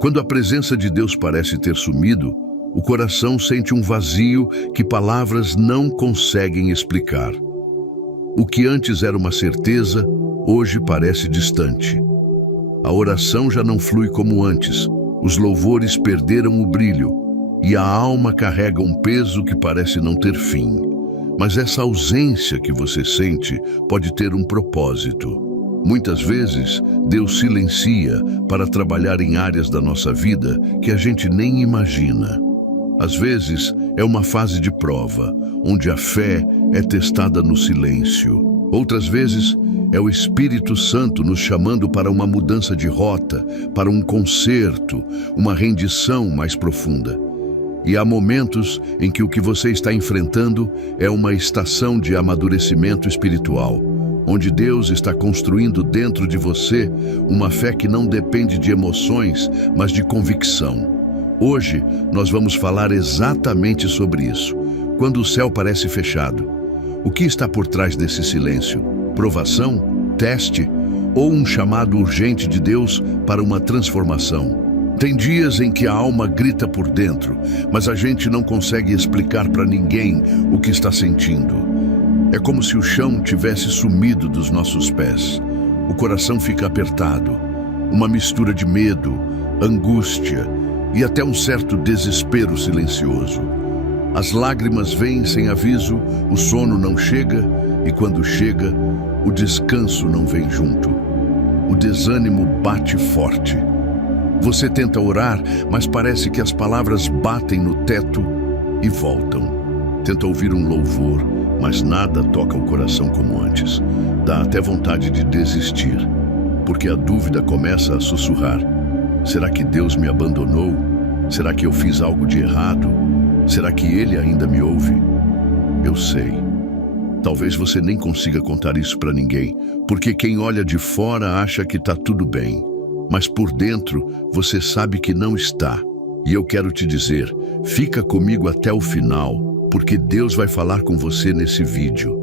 Quando a presença de Deus parece ter sumido, o coração sente um vazio que palavras não conseguem explicar. O que antes era uma certeza, hoje parece distante. A oração já não flui como antes, os louvores perderam o brilho e a alma carrega um peso que parece não ter fim. Mas essa ausência que você sente pode ter um propósito. Muitas vezes, Deus silencia para trabalhar em áreas da nossa vida que a gente nem imagina. Às vezes, é uma fase de prova, onde a fé é testada no silêncio. Outras vezes, é o Espírito Santo nos chamando para uma mudança de rota, para um conserto, uma rendição mais profunda. E há momentos em que o que você está enfrentando é uma estação de amadurecimento espiritual, onde Deus está construindo dentro de você uma fé que não depende de emoções, mas de convicção. Hoje, nós vamos falar exatamente sobre isso. Quando o céu parece fechado, o que está por trás desse silêncio? Provação? Teste? Ou um chamado urgente de Deus para uma transformação? Tem dias em que a alma grita por dentro, mas a gente não consegue explicar para ninguém o que está sentindo. É como se o chão tivesse sumido dos nossos pés. O coração fica apertado, uma mistura de medo, angústia e até um certo desespero silencioso. As lágrimas vêm sem aviso, o sono não chega e quando chega, o descanso não vem junto. O desânimo bate forte. Você tenta orar, mas parece que as palavras batem no teto e voltam. Tenta ouvir um louvor, mas nada toca o coração como antes. Dá até vontade de desistir, porque a dúvida começa a sussurrar. Será que Deus me abandonou? Será que eu fiz algo de errado? Será que Ele ainda me ouve? Eu sei. Talvez você nem consiga contar isso para ninguém, porque quem olha de fora acha que está tudo bem. Mas por dentro, você sabe que não está. E eu quero te dizer, fica comigo até o final, porque Deus vai falar com você nesse vídeo.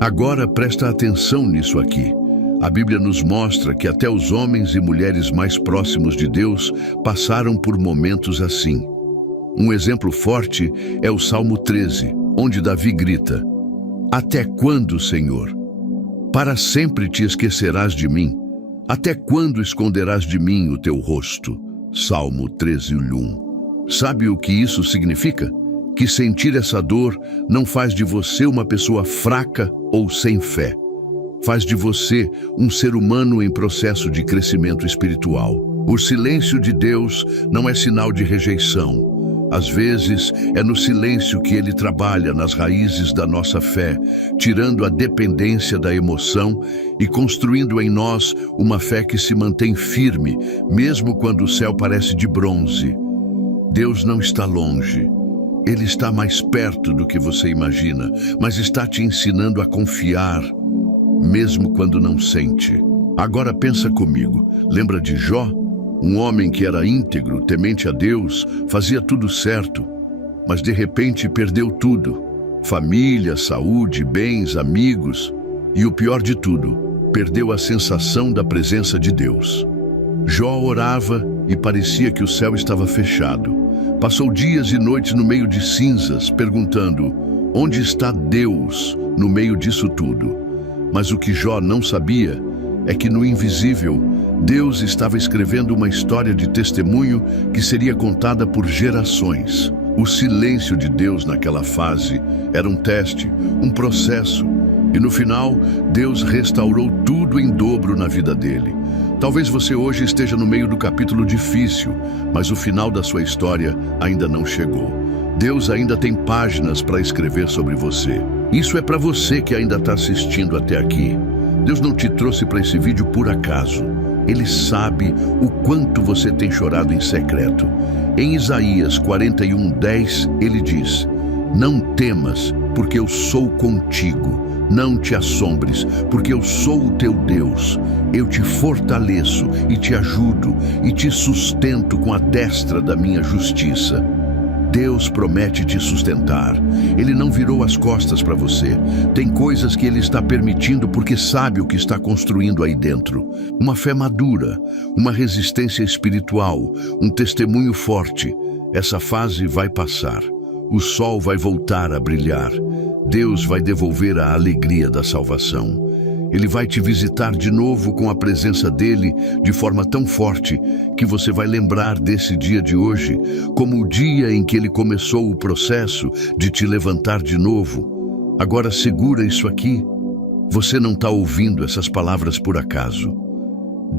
Agora presta atenção nisso aqui. A Bíblia nos mostra que até os homens e mulheres mais próximos de Deus passaram por momentos assim. Um exemplo forte é o Salmo 13, onde Davi grita: Até quando, Senhor? Para sempre te esquecerás de mim? Até quando esconderás de mim o teu rosto? Salmo 13:1. Sabe o que isso significa? Que sentir essa dor não faz de você uma pessoa fraca ou sem fé. Faz de você um ser humano em processo de crescimento espiritual. O silêncio de Deus não é sinal de rejeição. Às vezes, é no silêncio que Ele trabalha nas raízes da nossa fé, tirando a dependência da emoção e construindo em nós uma fé que se mantém firme, mesmo quando o céu parece de bronze. Deus não está longe. Ele está mais perto do que você imagina, mas está te ensinando a confiar, mesmo quando não sente. Agora pensa comigo, lembra de Jó? Um homem que era íntegro, temente a Deus, fazia tudo certo, mas de repente perdeu tudo. Família, saúde, bens, amigos e o pior de tudo, perdeu a sensação da presença de Deus. Jó orava e parecia que o céu estava fechado. Passou dias e noites no meio de cinzas, perguntando: onde está Deus no meio disso tudo? Mas o que Jó não sabia é que no invisível, Deus estava escrevendo uma história de testemunho que seria contada por gerações. O silêncio de Deus naquela fase era um teste, um processo, e no final, Deus restaurou tudo em dobro na vida dele. Talvez você hoje esteja no meio do capítulo difícil, mas o final da sua história ainda não chegou. Deus ainda tem páginas para escrever sobre você. Isso é para você que ainda está assistindo até aqui. Deus não te trouxe para esse vídeo por acaso. Ele sabe o quanto você tem chorado em secreto. Em Isaías 41:10, ele diz: Não temas, porque eu sou contigo. Não te assombres, porque eu sou o teu Deus. Eu te fortaleço e te ajudo e te sustento com a destra da minha justiça. Deus promete te sustentar. Ele não virou as costas para você. Tem coisas que Ele está permitindo porque sabe o que está construindo aí dentro. Uma fé madura, uma resistência espiritual, um testemunho forte. Essa fase vai passar. O sol vai voltar a brilhar. Deus vai devolver a alegria da salvação. Ele vai te visitar de novo com a presença dele de forma tão forte que você vai lembrar desse dia de hoje como o dia em que ele começou o processo de te levantar de novo. Agora segura isso aqui. Você não está ouvindo essas palavras por acaso.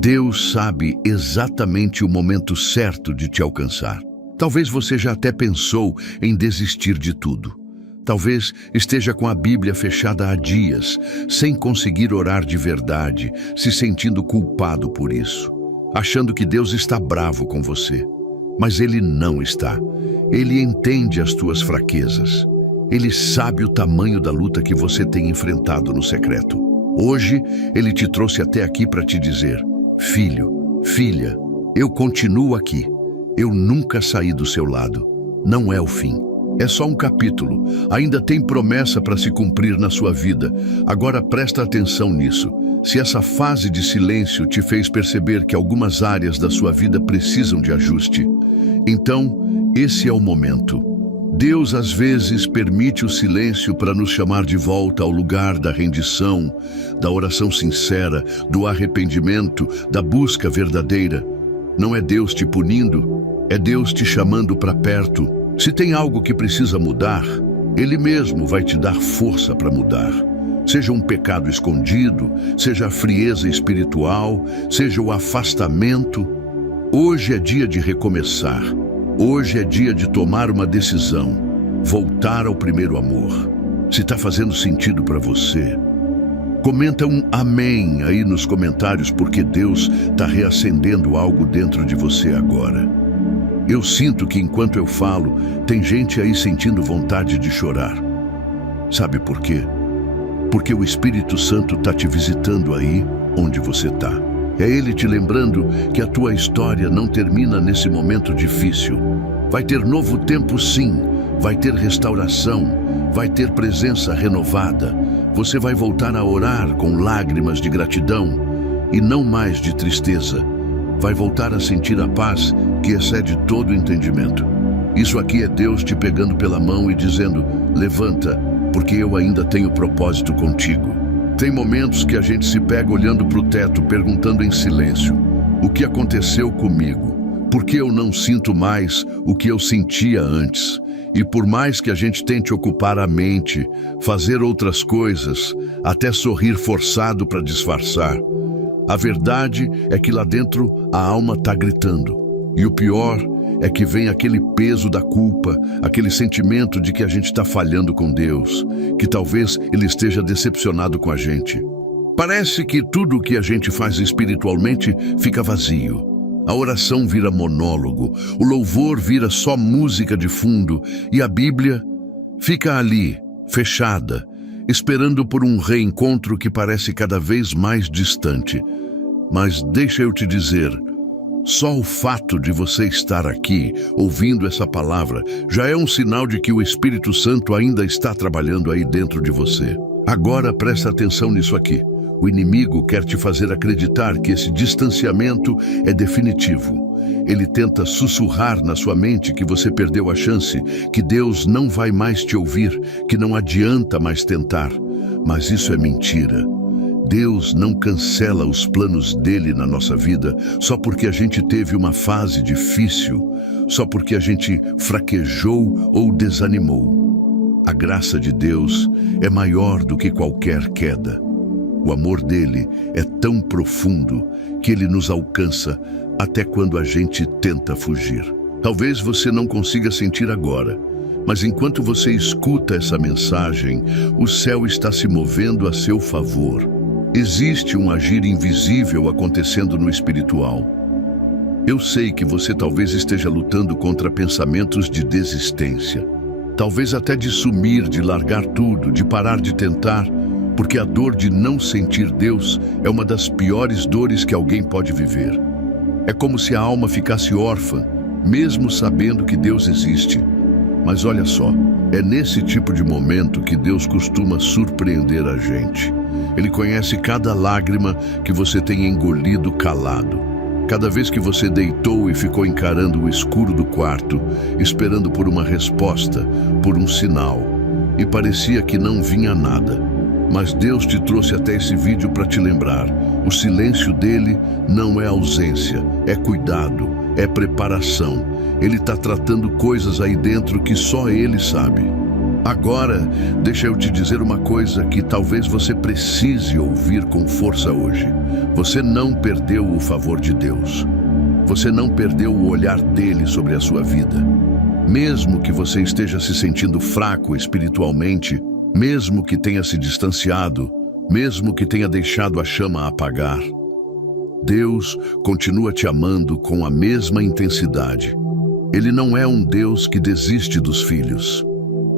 Deus sabe exatamente o momento certo de te alcançar. Talvez você já até pensou em desistir de tudo. Talvez esteja com a Bíblia fechada há dias, sem conseguir orar de verdade, se sentindo culpado por isso, achando que Deus está bravo com você. Mas Ele não está. Ele entende as tuas fraquezas. Ele sabe o tamanho da luta que você tem enfrentado no secreto. Hoje, Ele te trouxe até aqui para te dizer: filho, filha, eu continuo aqui. Eu nunca saí do seu lado. Não é o fim. É só um capítulo. Ainda tem promessa para se cumprir na sua vida. Agora presta atenção nisso. Se essa fase de silêncio te fez perceber que algumas áreas da sua vida precisam de ajuste, então esse é o momento. Deus às vezes permite o silêncio para nos chamar de volta ao lugar da rendição, da oração sincera, do arrependimento, da busca verdadeira. Não é Deus te punindo, é Deus te chamando para perto. Se tem algo que precisa mudar, Ele mesmo vai te dar força para mudar. Seja um pecado escondido, seja a frieza espiritual, seja o afastamento. Hoje é dia de recomeçar. Hoje é dia de tomar uma decisão. Voltar ao primeiro amor. Se está fazendo sentido para você, comenta um amém aí nos comentários, porque Deus está reacendendo algo dentro de você agora. Eu sinto que enquanto eu falo, tem gente aí sentindo vontade de chorar. Sabe por quê? Porque o Espírito Santo está te visitando aí onde você está. É Ele te lembrando que a tua história não termina nesse momento difícil. Vai ter novo tempo, sim. Vai ter restauração. Vai ter presença renovada. Você vai voltar a orar com lágrimas de gratidão e não mais de tristeza. Vai voltar a sentir a paz que excede todo o entendimento. Isso aqui é Deus te pegando pela mão e dizendo: levanta, porque eu ainda tenho propósito contigo. Tem momentos que a gente se pega olhando para o teto, perguntando em silêncio: o que aconteceu comigo? Por que eu não sinto mais o que eu sentia antes? E por mais que a gente tente ocupar a mente, fazer outras coisas, até sorrir forçado para disfarçar, a verdade é que lá dentro a alma está gritando. E o pior é que vem aquele peso da culpa, aquele sentimento de que a gente está falhando com Deus, que talvez Ele esteja decepcionado com a gente. Parece que tudo o que a gente faz espiritualmente fica vazio. A oração vira monólogo, o louvor vira só música de fundo e a Bíblia fica ali, fechada, esperando por um reencontro que parece cada vez mais distante. Mas deixa eu te dizer, só o fato de você estar aqui, ouvindo essa palavra, já é um sinal de que o Espírito Santo ainda está trabalhando aí dentro de você. Agora presta atenção nisso aqui. O inimigo quer te fazer acreditar que esse distanciamento é definitivo. Ele tenta sussurrar na sua mente que você perdeu a chance, que Deus não vai mais te ouvir, que não adianta mais tentar. Mas isso é mentira. Deus não cancela os planos dele na nossa vida só porque a gente teve uma fase difícil, só porque a gente fraquejou ou desanimou. A graça de Deus é maior do que qualquer queda. O amor dele é tão profundo que ele nos alcança até quando a gente tenta fugir. Talvez você não consiga sentir agora, mas enquanto você escuta essa mensagem, o céu está se movendo a seu favor. Existe um agir invisível acontecendo no espiritual. Eu sei que você talvez esteja lutando contra pensamentos de desistência, talvez até de sumir, de largar tudo, de parar de tentar, porque a dor de não sentir Deus é uma das piores dores que alguém pode viver. É como se a alma ficasse órfã, mesmo sabendo que Deus existe. Mas olha só, é nesse tipo de momento que Deus costuma surpreender a gente. Ele conhece cada lágrima que você tem engolido calado. Cada vez que você deitou e ficou encarando o escuro do quarto, esperando por uma resposta, por um sinal, e parecia que não vinha nada. Mas Deus te trouxe até esse vídeo para te lembrar. O silêncio dele não é ausência, é cuidado, é preparação. Ele está tratando coisas aí dentro que só ele sabe. Agora, deixa eu te dizer uma coisa que talvez você precise ouvir com força hoje. Você não perdeu o favor de Deus. Você não perdeu o olhar dele sobre a sua vida. Mesmo que você esteja se sentindo fraco espiritualmente, mesmo que tenha se distanciado, mesmo que tenha deixado a chama apagar, Deus continua te amando com a mesma intensidade. Ele não é um Deus que desiste dos filhos.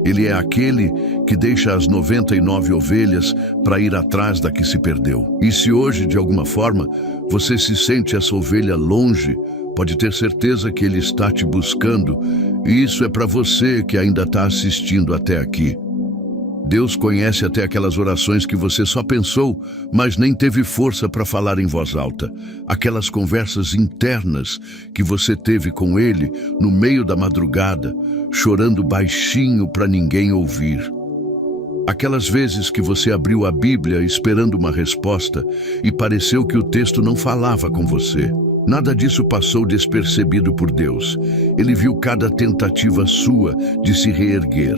Ele é aquele que deixa as 99 ovelhas para ir atrás da que se perdeu. E se hoje, de alguma forma, você se sente essa ovelha longe, pode ter certeza que ele está te buscando. E isso é para você que ainda está assistindo até aqui. Deus conhece até aquelas orações que você só pensou, mas nem teve força para falar em voz alta. Aquelas conversas internas que você teve com Ele no meio da madrugada, chorando baixinho para ninguém ouvir. Aquelas vezes que você abriu a Bíblia esperando uma resposta e pareceu que o texto não falava com você. Nada disso passou despercebido por Deus. Ele viu cada tentativa sua de se reerguer.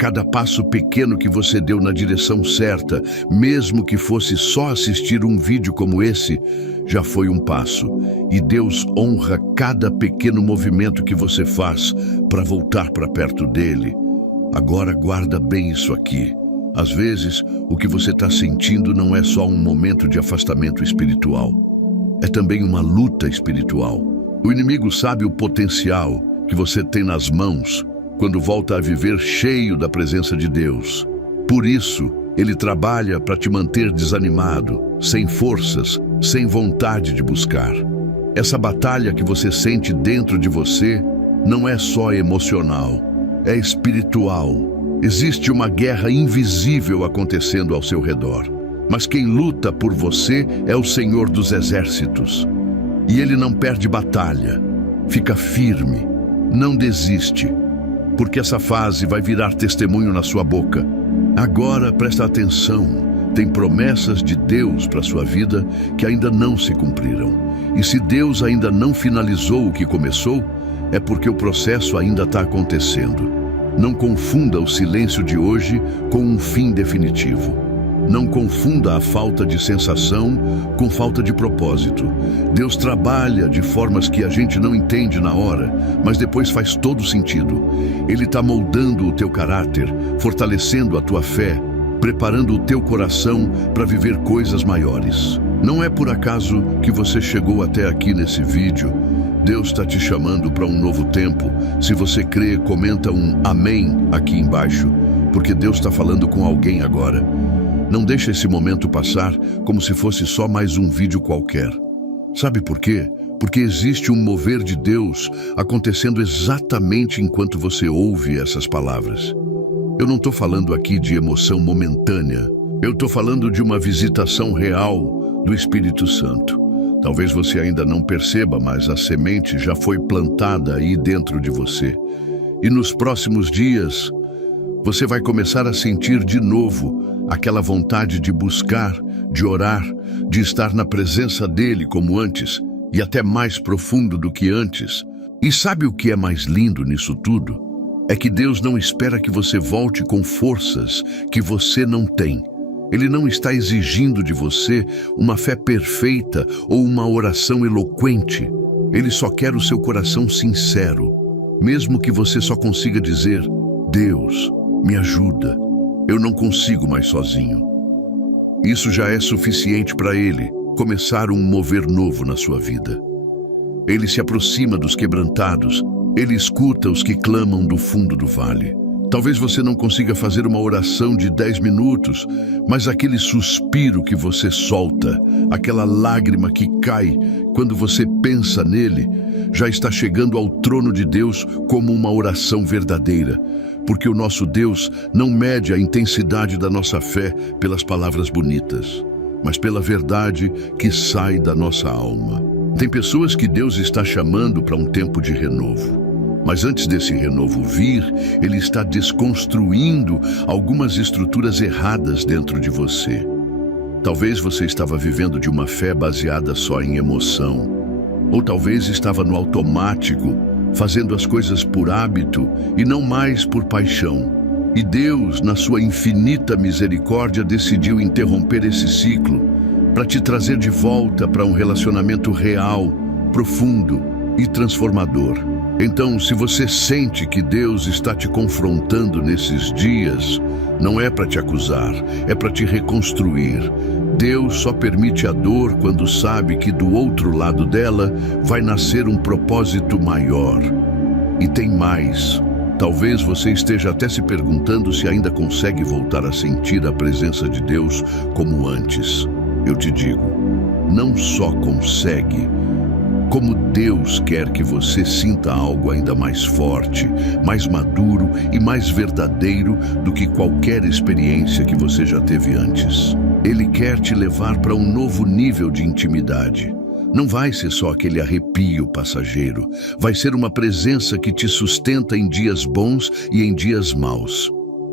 Cada passo pequeno que você deu na direção certa, mesmo que fosse só assistir um vídeo como esse, já foi um passo. E Deus honra cada pequeno movimento que você faz para voltar para perto dele. Agora guarda bem isso aqui. Às vezes, o que você está sentindo não é só um momento de afastamento espiritual. É também uma luta espiritual. O inimigo sabe o potencial que você tem nas mãos quando volta a viver cheio da presença de Deus. Por isso, ele trabalha para te manter desanimado, sem forças, sem vontade de buscar. Essa batalha que você sente dentro de você não é só emocional, é espiritual. Existe uma guerra invisível acontecendo ao seu redor. Mas quem luta por você é o Senhor dos Exércitos. E ele não perde batalha. Fica firme, não desiste. Porque essa fase vai virar testemunho na sua boca. Agora presta atenção, tem promessas de Deus para a sua vida que ainda não se cumpriram. E se Deus ainda não finalizou o que começou, é porque o processo ainda está acontecendo. Não confunda o silêncio de hoje com um fim definitivo. Não confunda a falta de sensação com falta de propósito. Deus trabalha de formas que a gente não entende na hora, mas depois faz todo sentido. Ele está moldando o teu caráter, fortalecendo a tua fé, preparando o teu coração para viver coisas maiores. Não é por acaso que você chegou até aqui nesse vídeo. Deus está te chamando para um novo tempo. Se você crê, comenta um amém aqui embaixo, porque Deus está falando com alguém agora. Não deixe esse momento passar como se fosse só mais um vídeo qualquer. Sabe por quê? Porque existe um mover de Deus acontecendo exatamente enquanto você ouve essas palavras. Eu não estou falando aqui de emoção momentânea. Eu estou falando de uma visitação real do Espírito Santo. Talvez você ainda não perceba, mas a semente já foi plantada aí dentro de você. E nos próximos dias, você vai começar a sentir de novo aquela vontade de buscar, de orar, de estar na presença dele como antes, e até mais profundo do que antes. E sabe o que é mais lindo nisso tudo? É que Deus não espera que você volte com forças que você não tem. Ele não está exigindo de você uma fé perfeita ou uma oração eloquente. Ele só quer o seu coração sincero, mesmo que você só consiga dizer: Deus, me ajuda. Eu não consigo mais sozinho. Isso já é suficiente para ele começar um mover novo na sua vida. Ele se aproxima dos quebrantados, ele escuta os que clamam do fundo do vale. Talvez você não consiga fazer uma oração de 10 minutos, mas aquele suspiro que você solta, aquela lágrima que cai quando você pensa nele já está chegando ao trono de Deus como uma oração verdadeira, porque o nosso Deus não mede a intensidade da nossa fé pelas palavras bonitas, mas pela verdade que sai da nossa alma. Tem pessoas que Deus está chamando para um tempo de renovo. Mas antes desse renovo vir, Ele está desconstruindo algumas estruturas erradas dentro de você. Talvez você estava vivendo de uma fé baseada só em emoção. Ou talvez estava no automático, fazendo as coisas por hábito e não mais por paixão. E Deus, na sua infinita misericórdia, decidiu interromper esse ciclo para te trazer de volta para um relacionamento real, profundo e transformador. Então, se você sente que Deus está te confrontando nesses dias, não é para te acusar, é para te reconstruir. Deus só permite a dor quando sabe que do outro lado dela vai nascer um propósito maior. E tem mais. Talvez você esteja até se perguntando se ainda consegue voltar a sentir a presença de Deus como antes. Eu te digo, não só consegue, como Deus quer que você sinta algo ainda mais forte, mais maduro e mais verdadeiro do que qualquer experiência que você já teve antes. Ele quer te levar para um novo nível de intimidade. Não vai ser só aquele arrepio passageiro. Vai ser uma presença que te sustenta em dias bons e em dias maus.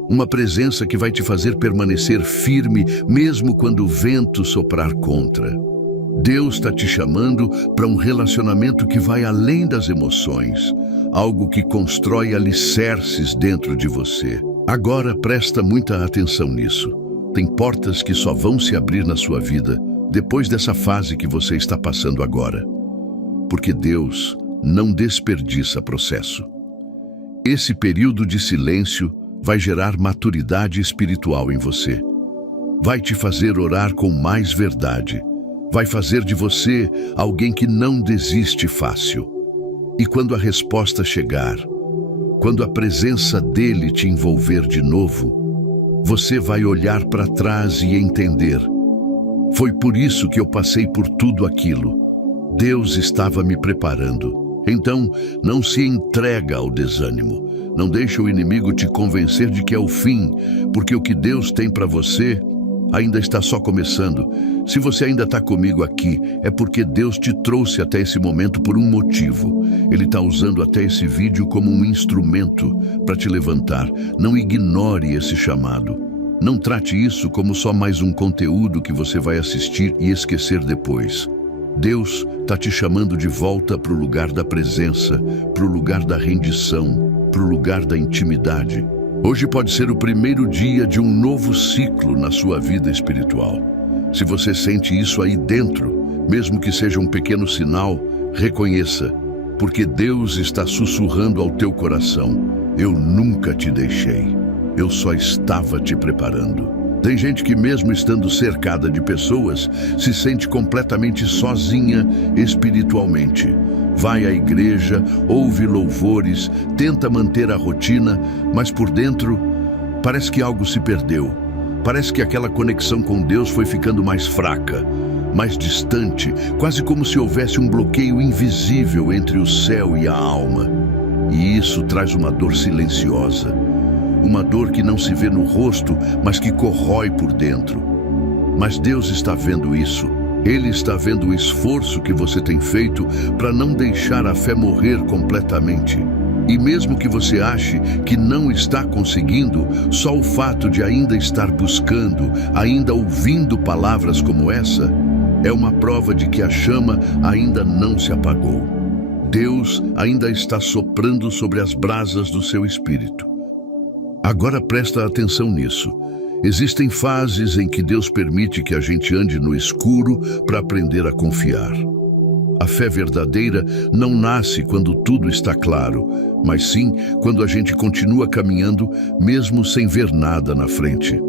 Uma presença que vai te fazer permanecer firme mesmo quando o vento soprar contra. Deus está te chamando para um relacionamento que vai além das emoções, algo que constrói alicerces dentro de você. Agora presta muita atenção nisso. Tem portas que só vão se abrir na sua vida depois dessa fase que você está passando agora. Porque Deus não desperdiça processo. Esse período de silêncio vai gerar maturidade espiritual em você. Vai te fazer orar com mais verdade. Vai fazer de você alguém que não desiste fácil. E quando a resposta chegar, quando a presença dele te envolver de novo, você vai olhar para trás e entender: foi por isso que eu passei por tudo aquilo. Deus estava me preparando. Então, não se entrega ao desânimo. Não deixe o inimigo te convencer de que é o fim, porque o que Deus tem para você ainda está só começando. Se você ainda está comigo aqui, é porque Deus te trouxe até esse momento por um motivo. Ele está usando até esse vídeo como um instrumento para te levantar. Não ignore esse chamado. Não trate isso como só mais um conteúdo que você vai assistir e esquecer depois. Deus está te chamando de volta para o lugar da presença, para o lugar da rendição, para o lugar da intimidade. Hoje pode ser o primeiro dia de um novo ciclo na sua vida espiritual. Se você sente isso aí dentro, mesmo que seja um pequeno sinal, reconheça, porque Deus está sussurrando ao teu coração: eu nunca te deixei, eu só estava te preparando. Tem gente que, mesmo estando cercada de pessoas, se sente completamente sozinha espiritualmente. Vai à igreja, ouve louvores, tenta manter a rotina, mas por dentro parece que algo se perdeu. Parece que aquela conexão com Deus foi ficando mais fraca, mais distante, quase como se houvesse um bloqueio invisível entre o céu e a alma. E isso traz uma dor silenciosa. Uma dor que não se vê no rosto, mas que corrói por dentro. Mas Deus está vendo isso. Ele está vendo o esforço que você tem feito para não deixar a fé morrer completamente. E mesmo que você ache que não está conseguindo, só o fato de ainda estar buscando, ainda ouvindo palavras como essa, é uma prova de que a chama ainda não se apagou. Deus ainda está soprando sobre as brasas do seu espírito. Agora presta atenção nisso. Existem fases em que Deus permite que a gente ande no escuro para aprender a confiar. A fé verdadeira não nasce quando tudo está claro, mas sim quando a gente continua caminhando mesmo sem ver nada na frente.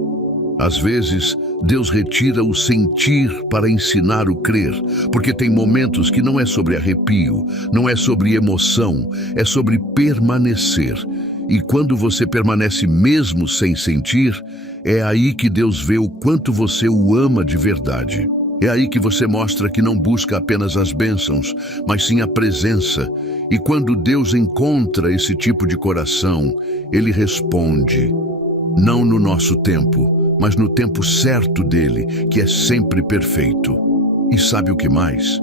Às vezes, Deus retira o sentir para ensinar o crer, porque tem momentos que não é sobre arrepio, não é sobre emoção, é sobre permanecer. E quando você permanece mesmo sem sentir, é aí que Deus vê o quanto você o ama de verdade. É aí que você mostra que não busca apenas as bênçãos, mas sim a presença. E quando Deus encontra esse tipo de coração, Ele responde. Não no nosso tempo, mas no tempo certo dele, que é sempre perfeito. E sabe o que mais?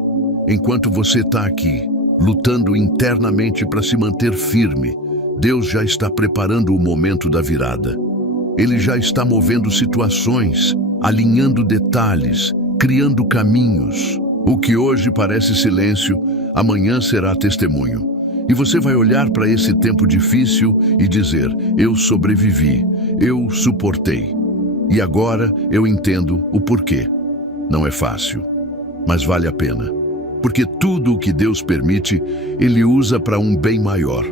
Enquanto você está aqui, lutando internamente para se manter firme, Deus já está preparando o momento da virada. Ele já está movendo situações, alinhando detalhes, criando caminhos. O que hoje parece silêncio, amanhã será testemunho. E você vai olhar para esse tempo difícil e dizer: eu sobrevivi, eu suportei. E agora eu entendo o porquê. Não é fácil, mas vale a pena. Porque tudo o que Deus permite, Ele usa para um bem maior.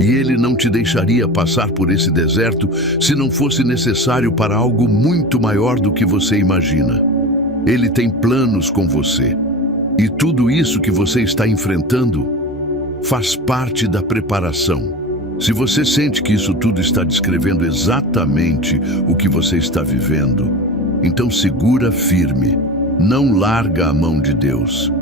E Ele não te deixaria passar por esse deserto se não fosse necessário para algo muito maior do que você imagina. Ele tem planos com você. E tudo isso que você está enfrentando faz parte da preparação. Se você sente que isso tudo está descrevendo exatamente o que você está vivendo, então segura firme. Não larga a mão de Deus.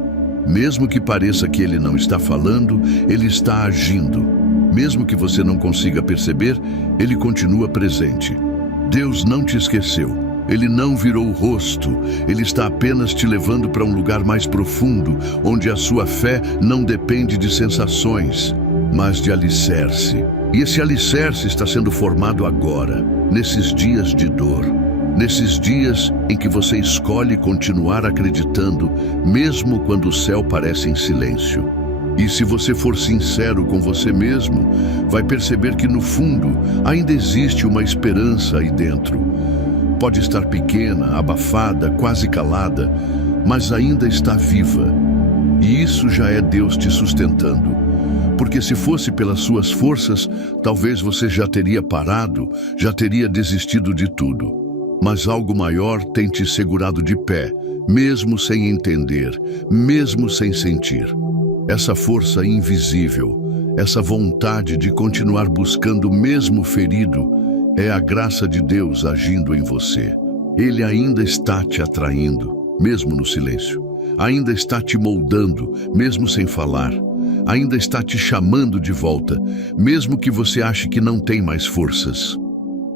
Mesmo que pareça que Ele não está falando, Ele está agindo. Mesmo que você não consiga perceber, Ele continua presente. Deus não te esqueceu. Ele não virou o rosto. Ele está apenas te levando para um lugar mais profundo, onde a sua fé não depende de sensações, mas de alicerce. E esse alicerce está sendo formado agora, nesses dias de dor. Nesses dias em que você escolhe continuar acreditando, mesmo quando o céu parece em silêncio. E se você for sincero com você mesmo, vai perceber que no fundo ainda existe uma esperança aí dentro. Pode estar pequena, abafada, quase calada, mas ainda está viva. E isso já é Deus te sustentando. Porque se fosse pelas suas forças, talvez você já teria parado, já teria desistido de tudo. Mas algo maior tem te segurado de pé, mesmo sem entender, mesmo sem sentir. Essa força invisível, essa vontade de continuar buscando mesmo ferido, é a graça de Deus agindo em você. Ele ainda está te atraindo, mesmo no silêncio. Ainda está te moldando, mesmo sem falar. Ainda está te chamando de volta, mesmo que você ache que não tem mais forças.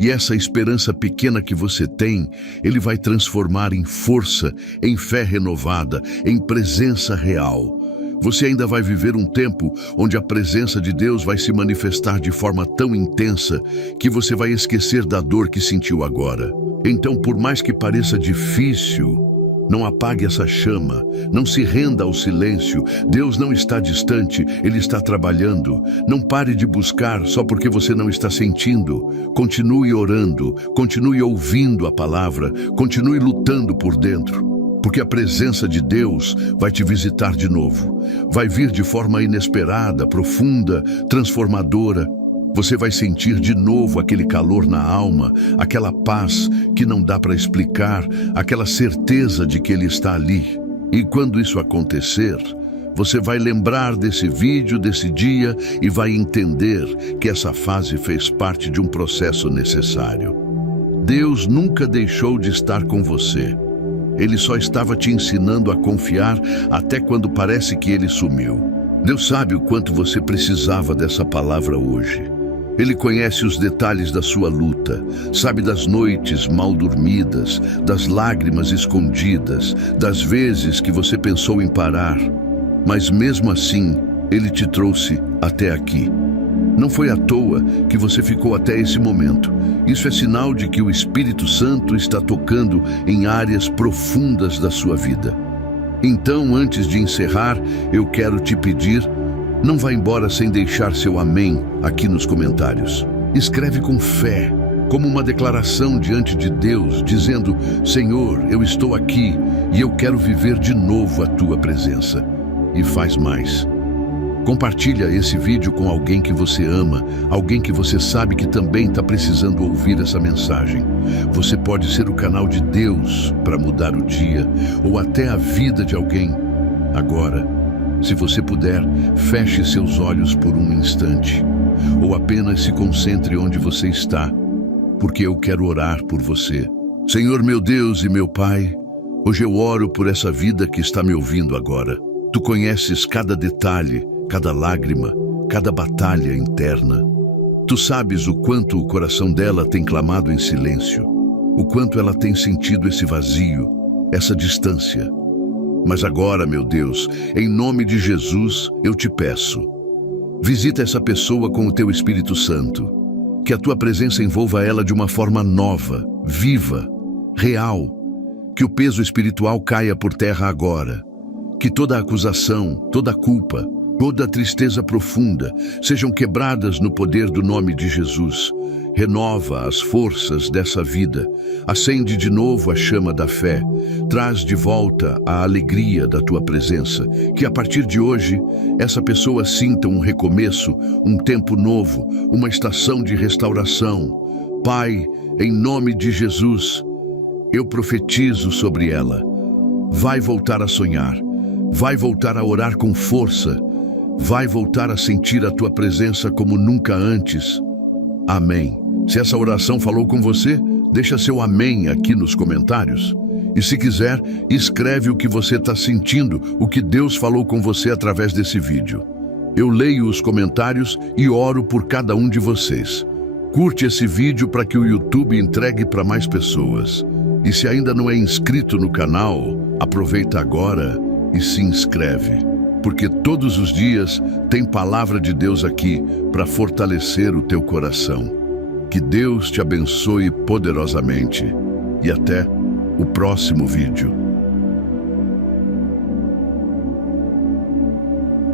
E essa esperança pequena que você tem, Ele vai transformar em força, em fé renovada, em presença real. Você ainda vai viver um tempo onde a presença de Deus vai se manifestar de forma tão intensa que você vai esquecer da dor que sentiu agora. Então, por mais que pareça difícil, não apague essa chama, não se renda ao silêncio. Deus não está distante, Ele está trabalhando. Não pare de buscar só porque você não está sentindo. Continue orando, continue ouvindo a palavra, continue lutando por dentro. Porque a presença de Deus vai te visitar de novo. Vai vir de forma inesperada, profunda, transformadora. Você vai sentir de novo aquele calor na alma, aquela paz que não dá para explicar, aquela certeza de que Ele está ali. E quando isso acontecer, você vai lembrar desse vídeo, desse dia, e vai entender que essa fase fez parte de um processo necessário. Deus nunca deixou de estar com você. Ele só estava te ensinando a confiar até quando parece que Ele sumiu. Deus sabe o quanto você precisava dessa palavra hoje. Ele conhece os detalhes da sua luta, sabe das noites mal dormidas, das lágrimas escondidas, das vezes que você pensou em parar. Mas mesmo assim, Ele te trouxe até aqui. Não foi à toa que você ficou até esse momento. Isso é sinal de que o Espírito Santo está tocando em áreas profundas da sua vida. Então, antes de encerrar, eu quero te pedir, não vá embora sem deixar seu amém aqui nos comentários. Escreve com fé, como uma declaração diante de Deus, dizendo: Senhor, eu estou aqui e eu quero viver de novo a Tua presença. E faz mais. Compartilha esse vídeo com alguém que você ama, alguém que você sabe que também está precisando ouvir essa mensagem. Você pode ser o canal de Deus para mudar o dia ou até a vida de alguém. Agora, se você puder, feche seus olhos por um instante ou apenas se concentre onde você está, porque eu quero orar por você. Senhor meu Deus e meu Pai, Hoje eu oro por essa vida que está me ouvindo agora. Tu conheces cada detalhe, cada lágrima, cada batalha interna. Tu sabes o quanto o coração dela tem clamado em silêncio, o quanto ela tem sentido esse vazio, essa distância. Mas agora, meu Deus, em nome de Jesus, eu te peço, visita essa pessoa com o teu Espírito Santo, que a tua presença envolva ela de uma forma nova, viva, real, que o peso espiritual caia por terra agora, que toda acusação, toda culpa, toda tristeza profunda sejam quebradas no poder do nome de Jesus. Renova as forças dessa vida, acende de novo a chama da fé, traz de volta a alegria da tua presença, que a partir de hoje essa pessoa sinta um recomeço, um tempo novo, uma estação de restauração. Pai, em nome de Jesus, eu profetizo sobre ela. Vai voltar a sonhar, vai voltar a orar com força, vai voltar a sentir a tua presença como nunca antes. Amém. Se essa oração falou com você, deixa seu amém aqui nos comentários. E se quiser, escreve o que você está sentindo, o que Deus falou com você através desse vídeo. Eu leio os comentários e oro por cada um de vocês. Curte esse vídeo para que o YouTube entregue para mais pessoas. E se ainda não é inscrito no canal, aproveita agora e se inscreve. Porque todos os dias tem palavra de Deus aqui para fortalecer o teu coração. Que Deus te abençoe poderosamente. E até o próximo vídeo.